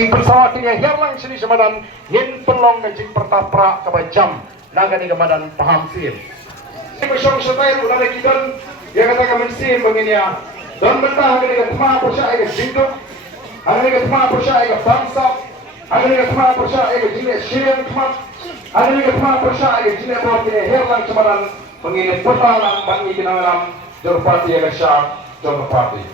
Pesawat yang hilang sini semadan ngin pelong ngajing pertapra kabajam naga ni kamadan paham sim. Kusong setai lu lari kidon dia kata kamen sim begini ya. Dan mentah ngani ketma persya ke jingkuk, ngani ketma persya ke bangsa, ngani ketma persya ke jine syian kemat, ngani ketma persya ke jine bawah kini hilang semadan begini pertalang bangi kinangaram jorpati ya kesyak jorpati.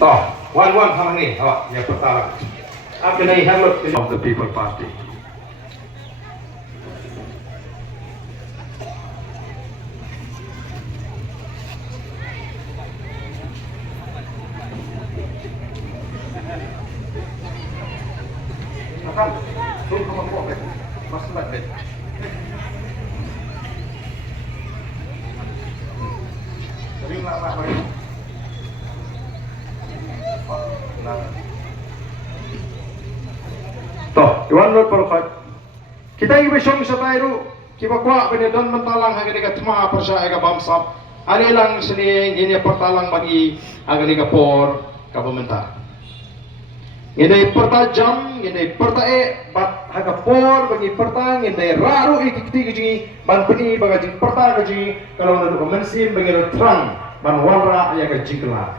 Oh, one sama ni, awak yang pertama. Apa ni hello of the People Party. Akan, tu kamu buat, masuk balik. Sering lah lah. Toh, iwan lot perkat. Kita ibu syong satairu, kita kuat benedon mentalang hagani katma persya ega bamsap. Ani lang sini ini pertalang bagi hagani kapor kapemerintah. Ini pertajam, ini pertae bat hagapor bagi pertang, ini raru ikiti keji ban peni bagi pertang keji kalau nak komensi bagi terang ban warra ya keji kelar.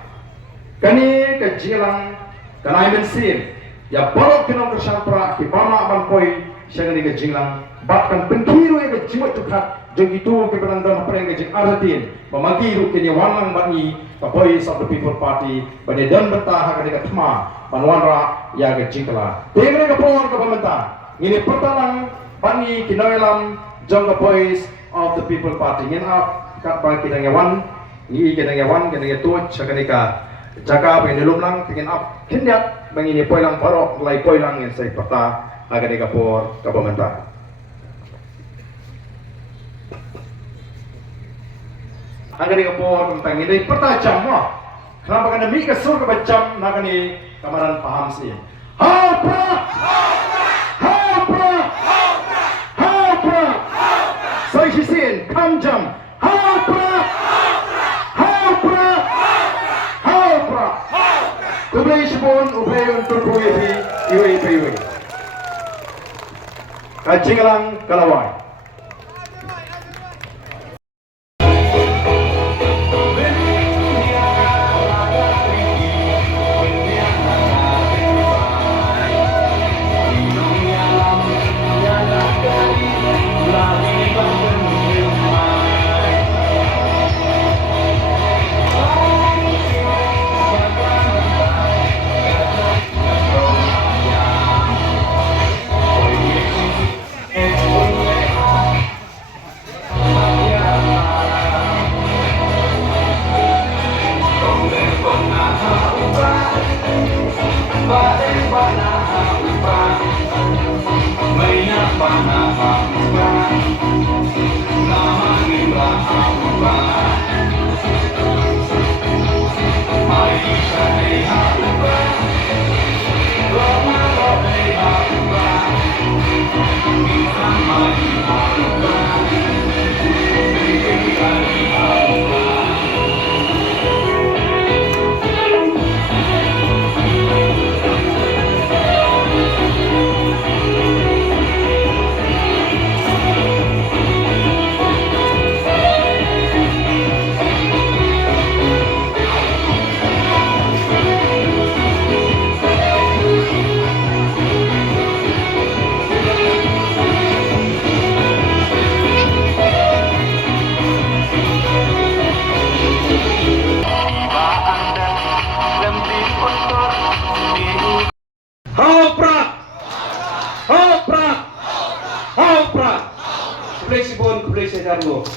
Kani kejilang kanai mensin ya balok kinong kesampra ki bama ban poi syagani kejilang batkan pengkiru e kejimot tukat jogi tu ke penandang preng kejing aratin mamagiru kini wanang bani kapoi of the People Party bani dan betah kani katma ban wanra ya kejingla tegre kapor kapamenta ini pertalang bani kinoelam jong kapoi of the People Party ngin up kat ba kinangawan ni kinangawan kinangatut syagani ka jaga penilum lang tingin up hindiat mengini poilang parok lai poilang yang saya peta agar digapor ke pemerintah. Agar digapor tentang ini peta jam wah. Kenapa kena mi kesur ke jam nak ni kamaran paham sih. Hapra, hapra, hapra, saya sisin kam jam. Hapra. Ublay sipon, ublay untuk kuwi iwi. Kacing lang kalaway. Kublai sipon, kublai sedarlo.